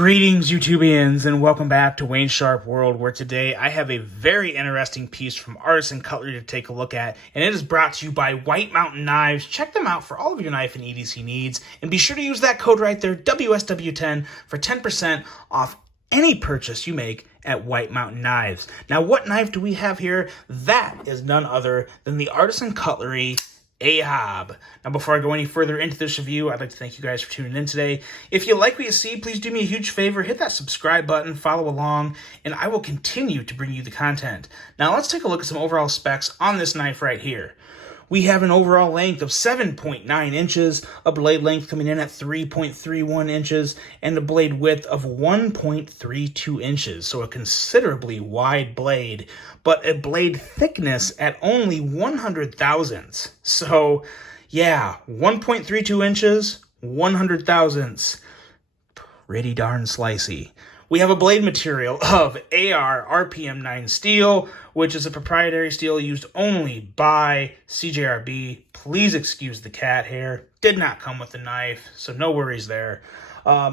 Greetings, YouTubians, and welcome back to Wayne Sharp World, where today I have a very interesting piece from Artisan Cutlery to take a look at, and it is brought to you by White Mountain Knives. Check them out for all of your knife and EDC needs, and be sure to use that code right there, WSW10, for 10% off any purchase you make at White Mountain Knives. Now, what knife do we have here? That is none other than the Artisan Cutlery Ahab. Now, before I go any further into this review, I'd like to thank you guys for tuning in today. If you like what you see, please do me a huge favor, hit that subscribe button, follow along, and I will continue to bring you the content. Now, let's take a look at some overall specs on this knife right here. We have an overall length of 7.9 inches, a blade length coming in at 3.31 inches, and a blade width of 1.32 inches, so a considerably wide blade, but a blade thickness at only 100 thousandths. So, yeah, 1.32 inches, 100 thousandths. Pretty darn slicey. We have a blade material of AR RPM 9 steel, which is a proprietary steel used only by CJRB. Please excuse the cat hair. Did not come with the knife, so no worries there.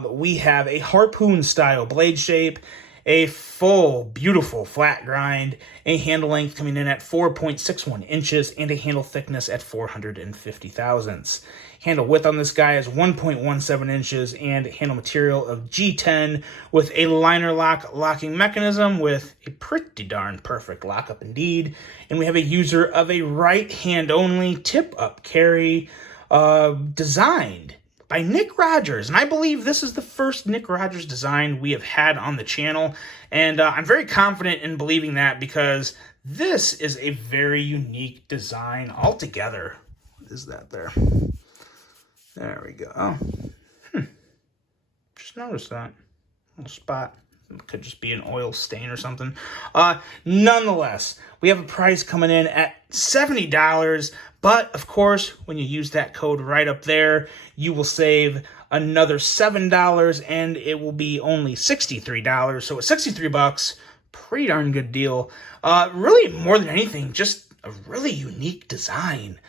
We have a harpoon style blade shape, a full, beautiful flat grind, a handle length coming in at 4.61 inches, and a handle thickness at 450 thousandths. Handle width on this guy is 1.17 inches, and handle material of G10 with a liner lock locking mechanism with a pretty darn perfect lockup indeed. And we have a user of a right hand only tip up carry designed by Nick Rogers, and I believe this is the first Nick Rogers design we have had on the channel, and I'm very confident in believing that because this is a very unique design altogether. What is that there? There we go. Oh, just noticed that little spot. It could just be an oil stain or something. Nonetheless, we have a price coming in at $70, but of course, when you use that code right up there, you will save another $7, and it will be only $63. So it's $63, pretty darn good deal. Really, more than anything, just a really unique design.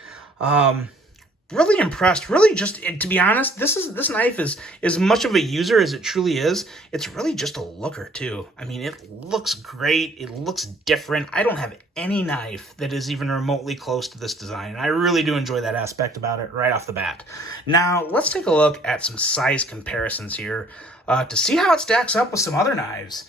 Really impressed. Really, just to be honest, this knife is as much of a user as it truly is. It's really just a looker too. I mean, it looks great. It looks different. I don't have any knife that is even remotely close to this design, and I really do enjoy that aspect about it right off the bat. Now, let's take a look at some size comparisons here to see how it stacks up with some other knives.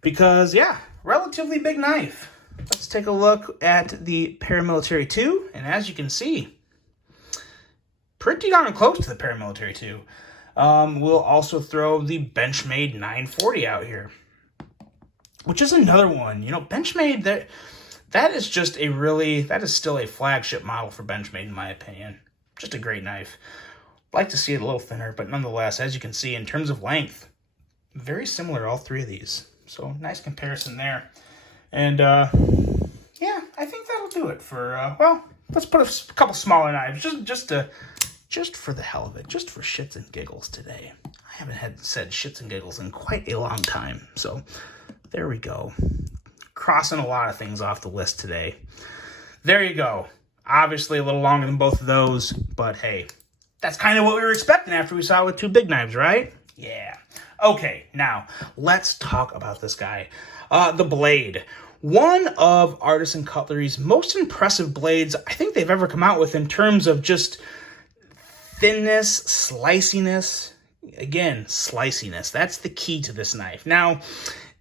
Because, yeah, relatively big knife. Let's take a look at the Paramilitary 2, and as you can see, pretty darn close to the Paramilitary 2. We'll also throw the Benchmade 940 out here, which is another one. You know, Benchmade, that is just that is still a flagship model for Benchmade, in my opinion. Just a great knife. Like to see it a little thinner, but nonetheless, as you can see, in terms of length, very similar, all three of these. So, nice comparison there. And, yeah, I think that'll do it for, well, let's put a couple smaller knives, just for the hell of it, just for shits and giggles today. I haven't said shits and giggles in quite a long time, so there we go. Crossing a lot of things off the list today. There you go. Obviously a little longer than both of those, but hey, that's kind of what we were expecting after we saw it with two big knives, right? Yeah. Okay, now let's talk about this guy. The blade. One of Artisan Cutlery's most impressive blades I think they've ever come out with in terms of just thinness, sliciness. Again, sliciness. That's the key to this knife. Now,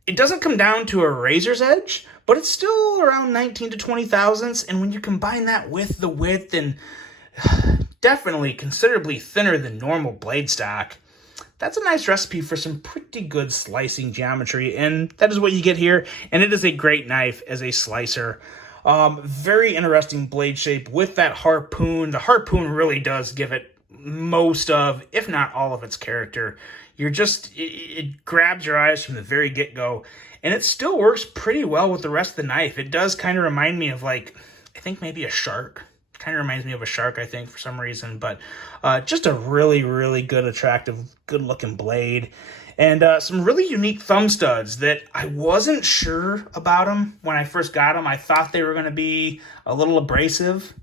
it doesn't come down to a razor's edge, but it's still around 19 to 20 thousandths, and when you combine that with the width and definitely considerably thinner than normal blade stock, that's a nice recipe for some pretty good slicing geometry, and that is what you get here, and it is a great knife as a slicer. Very interesting blade shape with that harpoon. The harpoon really does give it most of, if not all of its character. It grabs your eyes from the very get-go, and it still works pretty well with the rest of the knife. It does kind of remind me of, like, I think maybe a shark. Kind of reminds me of a shark, I think, for some reason. But just a really, really good, attractive, good-looking blade. And some really unique thumb studs that I wasn't sure about them when I first got them. I thought they were going to be a little abrasive.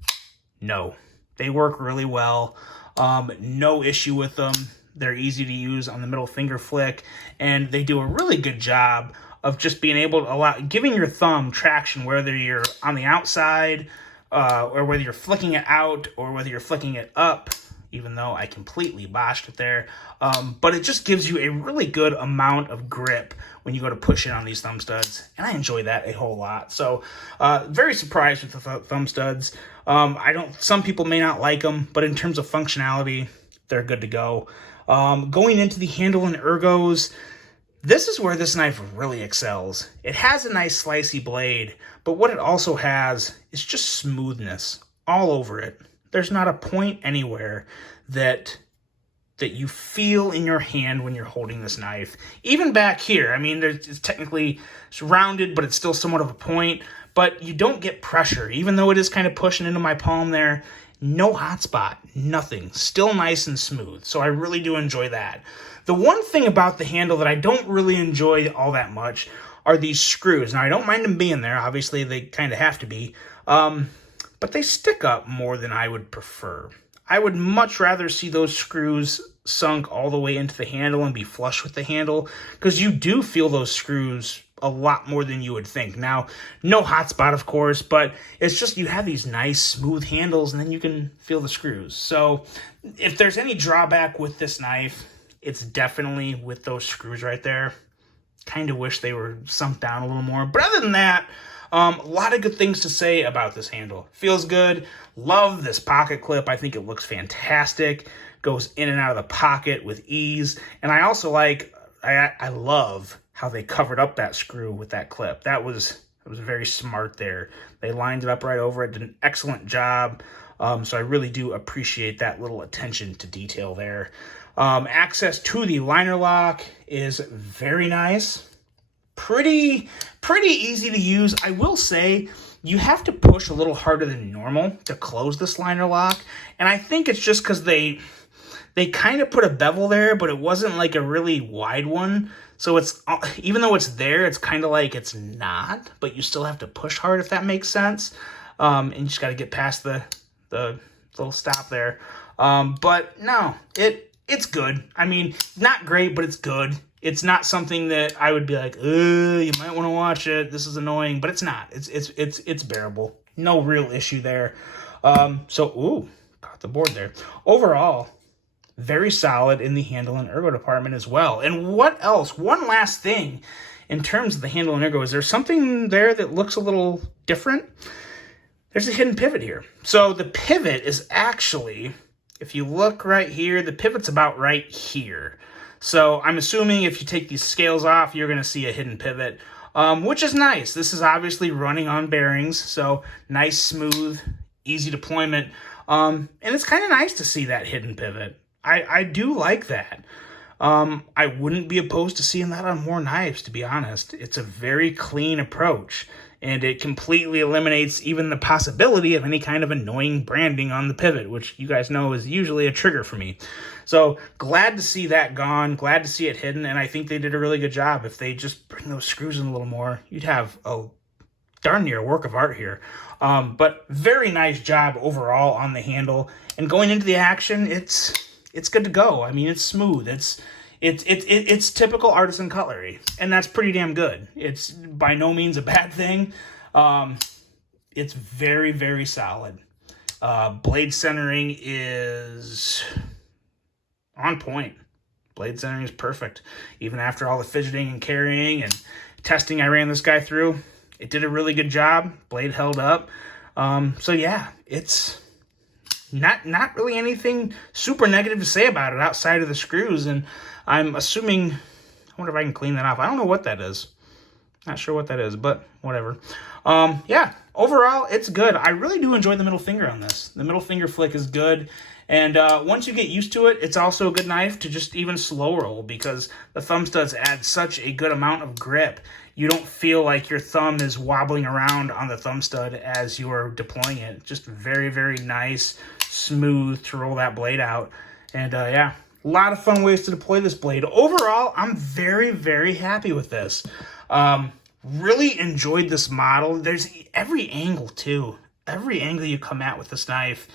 No, they work really well. No issue with them. They're easy to use on the middle finger flick, and they do a really good job of just being able to giving your thumb traction, whether you're on the outside, or whether you're flicking it out, or whether you're flicking it up, even though I completely botched it there. But it just gives you a really good amount of grip when you go to push in on these thumb studs, and I enjoy that a whole lot. So very surprised with the thumb studs. Some people may not like them, but in terms of functionality, they're good to go. Going into the handle and ergos, this is where this knife really excels. It has a nice slicey blade, but what it also has is just smoothness all over it. There's not a point anywhere that you feel in your hand when you're holding this knife. Even back here, I mean, it's technically rounded, but it's still somewhat of a point. But you don't get pressure, even though it is kind of pushing into my palm there. No hot spot, nothing. Still nice and smooth. So I really do enjoy that. The one thing about the handle that I don't really enjoy all that much are these screws. Now, I don't mind them being there. Obviously, they kind of have to be. But they stick up more than I would prefer. I would much rather see those screws sunk all the way into the handle and be flush with the handle, because you do feel those screws a lot more than you would think. Now, no hot spot, of course, but it's just you have these nice smooth handles and then you can feel the screws. So if there's any drawback with this knife, it's definitely with those screws right there. Kind of wish they were sunk down a little more. But other than that, a lot of good things to say about this handle. Feels good. Love this pocket clip. I think it looks fantastic. Goes in and out of the pocket with ease. And I also I love how they covered up that screw with that clip. That was very smart there. They lined it up right over it, did an excellent job. So I really do appreciate that little attention to detail there. Access to the liner lock is very nice. Pretty easy to use. I will say you have to push a little harder than normal to close this liner lock. And I think it's just because they kind of put a bevel there, but it wasn't like a really wide one. So it's, even though it's there, it's kind of like it's not, but you still have to push hard, if that makes sense. And you just got to get past the little stop there. But no, it's good. I mean, not great, but it's good. It's not something that I would be like, you might want to watch it. This is annoying, but it's not. It's bearable. No real issue there. Ooh, caught the board there. Overall, very solid in the handle and ergo department as well. And what else? One last thing in terms of the handle and ergo. Is there something there that looks a little different? There's a hidden pivot here. So the pivot is actually, if you look right here, the pivot's about right here. So I'm assuming if you take these scales off, you're going to see a hidden pivot, which is nice. This is obviously running on bearings, so nice, smooth, easy deployment. And it's kind of nice to see that hidden pivot. I do like that. I wouldn't be opposed to seeing that on more knives, to be honest. It's a very clean approach, and it completely eliminates even the possibility of any kind of annoying branding on the pivot, which you guys know is usually a trigger for me. So glad to see that gone, glad to see it hidden, and I think they did a really good job. If they just bring those screws in a little more, you'd have a darn near work of art here. But very nice job overall on the handle. And going into the action, it's good to go. I mean, it's smooth. It's typical artisan cutlery, and that's pretty damn good. It's by no means a bad thing. It's very, very solid. Blade centering is on point. Blade centering is perfect. Even after all the fidgeting and carrying and testing I ran this guy through, it did a really good job. Blade held up. So yeah, it's not really anything super negative to say about it outside of the screws. And I'm assuming, I wonder if I can clean that off. I don't know what that is. Not sure what that is, but whatever. Yeah, overall, it's good. I really do enjoy the middle finger on this. The middle finger flick is good. And once you get used to it, it's also a good knife to just even slow roll, because the thumb studs add such a good amount of grip. You don't feel like your thumb is wobbling around on the thumb stud as you are deploying it. Just very, very nice, smooth to roll that blade out. And yeah, a lot of fun ways to deploy this blade. Overall, I'm very, very happy with this. Really enjoyed this model. There's every angle too. Every angle you come at with this knife,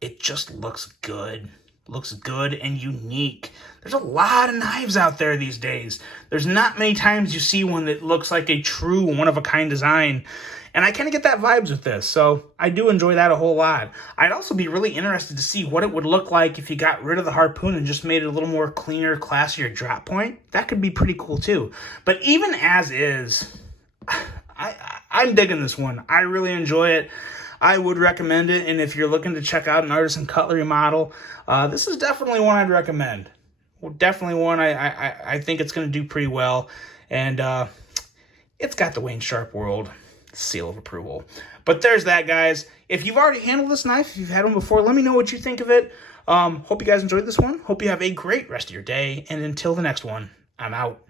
it just looks good. looks good and unique. There's a lot of knives out there these days. There's not many times you see one that looks like a true one-of-a-kind design. And I kind of get that vibes with this, so I do enjoy that a whole lot. I'd also be really interested to see what it would look like if you got rid of the harpoon and just made it a little more cleaner, classier drop point. That could be pretty cool too. But even as is, I'm digging this one. I really enjoy it. I would recommend it, and if you're looking to check out an Artisan Cutlery model, this is definitely one I'd recommend. Definitely one I think it's going to do pretty well, and it's got the Wayne Sharp World seal of approval. But there's that, guys. If you've already handled this knife, if you've had one before, let me know what you think of it. Hope you guys enjoyed this one. Hope you have a great rest of your day, and until the next one, I'm out.